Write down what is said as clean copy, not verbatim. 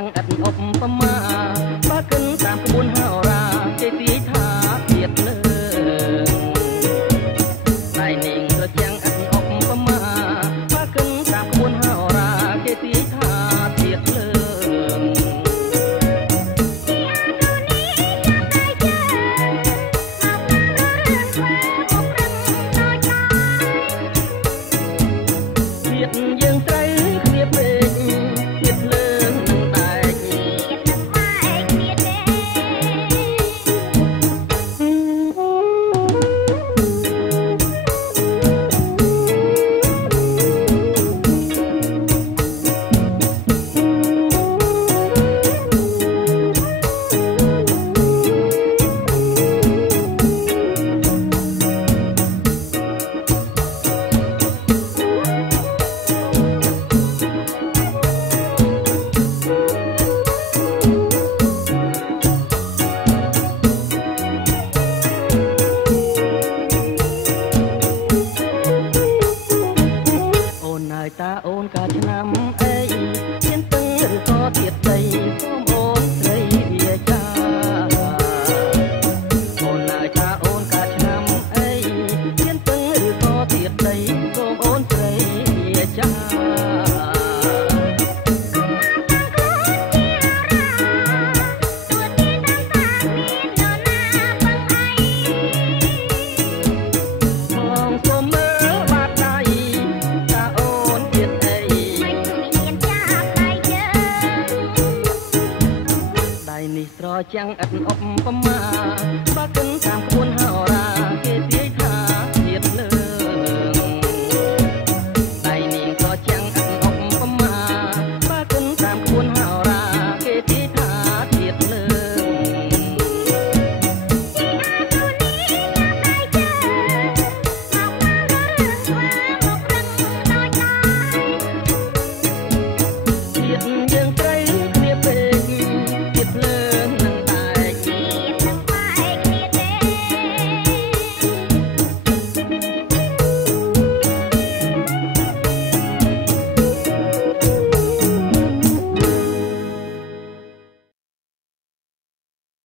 ចាំងឥតអុបប្រមាបើគិនតាមក្បួនហោរាគេទាយថាទៀតលើដៃនាងត្រចាំងឥតអុបប្រមាបើគិនតាមក្បួនហោរាគេទាយថាទៀតលើយើងត្រូវគ្នាពេកទៀតលើនឹងដែកតាអូនកាឆ្នាំអីមានពឹងឬក៏ទៀតដីសូមអូនស្រីវាចាអូនហើយតាអូនកាឆ្នាំអីមានពឹងឬក៏ទៀតដីសូមអូនស្រីវាចាត្រចាំងឥតអុបប្រមាបើគិនតាមក្បួនហោរាគេទាយថាទៀតលើ